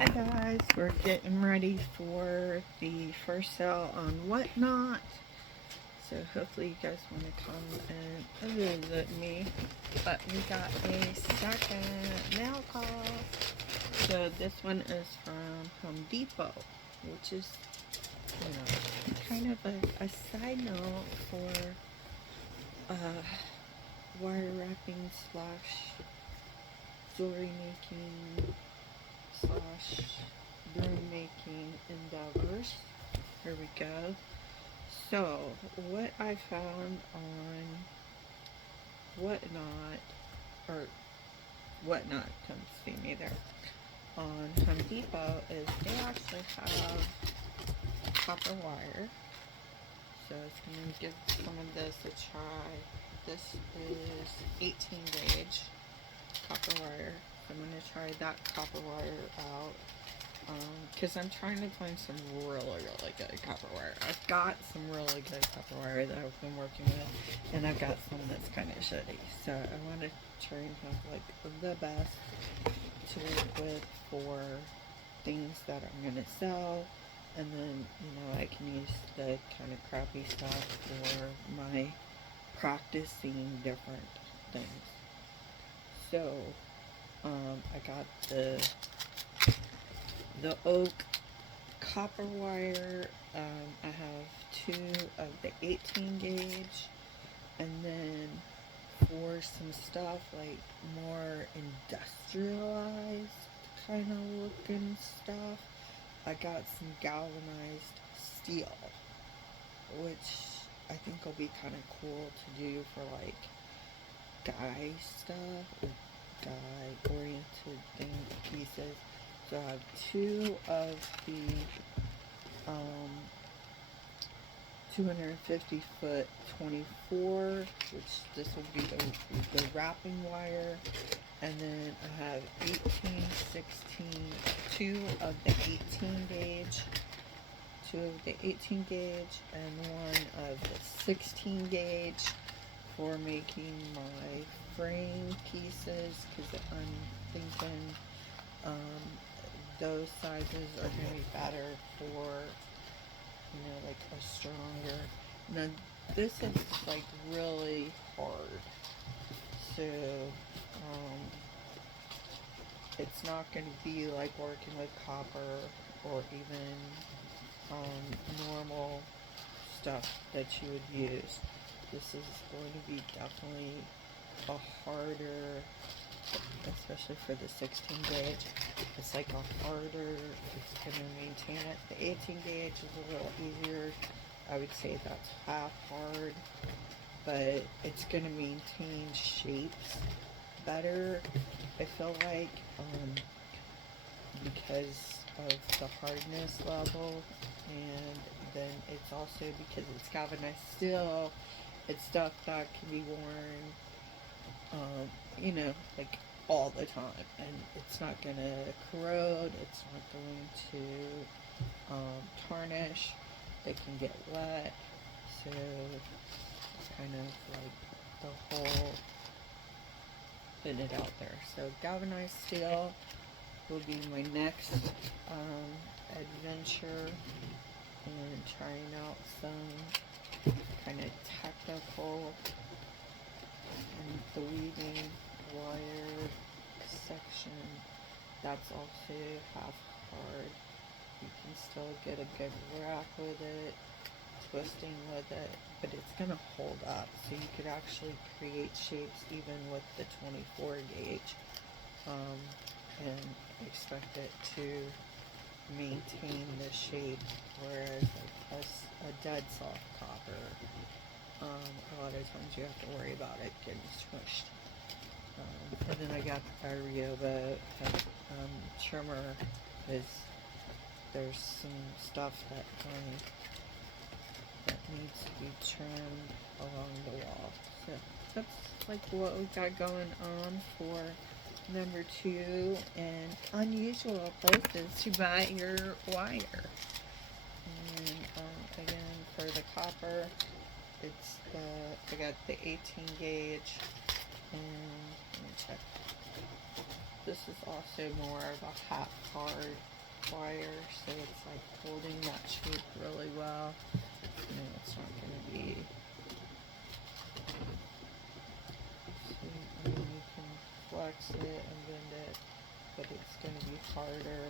Hi guys, we're getting ready for the first sale on Whatnot. So hopefully you guys want to come and visit me. But we got a second mail call. So this one is from Home Depot, which is, kind of a side note for wire wrapping slash jewelry making slash broom making endeavors. Here we go. So, what I found on Whatnot, or Whatnot, come see me there, on Home Depot is they actually have copper wire. So, it's going to give some of this a try. This is 18 gauge copper wire. I'm going to try that copper wire out because I'm trying to find some really good copper wire. I've got some really good copper wire that I've been working with, and I've got some that's kind of shitty. So I want to try and have like the best to work with for things that I'm going to sell, and then I can use the kind of crappy stuff for my practicing different things. So I got the oak copper wire. I have two of the 18 gauge, and then for some stuff like more industrialized kind of looking stuff, I got some galvanized steel, which I think will be kind of cool to do for like guy stuff, guy oriented pieces. So I have two of the 250 foot 24, which this will be the wrapping wire, and then I have 18, 16, two of the 18 gauge, and one of the 16 gauge for making my frame pieces, because I'm thinking those sizes are going to be better for like a stronger. Now this is like really hard, so it's not going to be like working with copper or even normal stuff that you would use. This is going to be definitely a harder, especially for the 16 gauge. It's like a harder, it's going to maintain it. The 18 gauge is a little easier. I would say that's half hard, but it's going to maintain shapes better, I feel like, because of the hardness level, and then it's also because it's galvanized steel. It's stuff that can be worn like all the time, and it's not going to corrode, it's not going to tarnish, it can get wet, so it's kind of like the whole putting it out there. So galvanized steel will be my next adventure in trying out some kind of technical and the weaving wire section. That's also half hard. You can still get a good wrap with it, twisting with it, but it's going to hold up. So you could actually create shapes even with the 24 gauge and expect it to maintain the shape, whereas like a dead soft copper, a lot of times you have to worry about it getting smushed. And then I got the Ryoba trimmer, because there's some stuff that needs to be trimmed along the wall. So that's like what we got going on for number 2, and unusual places to buy your wire. And again, for the copper, I got the 18 gauge, and let me check. This is also more of a half hard wire, so it's like holding that shape really well. It's not going to be, see, you can flex it and bend it, but it's going to be harder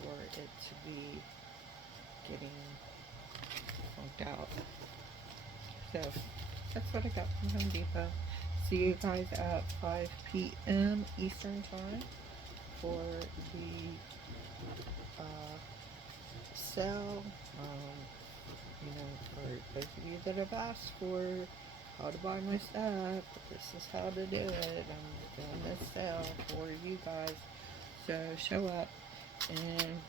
for it to be getting funked out. So that's what I got from Home Depot. See you guys at 5 p.m. Eastern Time for the sale. For those of you that have asked for how to buy my stuff, this is how to do it. I'm doing this sale for you guys. So show up, and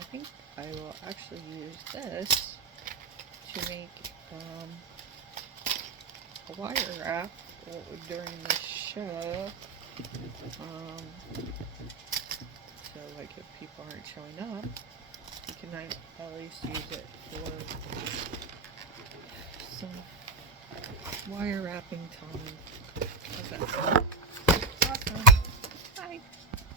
I think I will actually use this to make a wire wrap during the show. So like if people aren't showing up, you can at least use it for some wire wrapping time.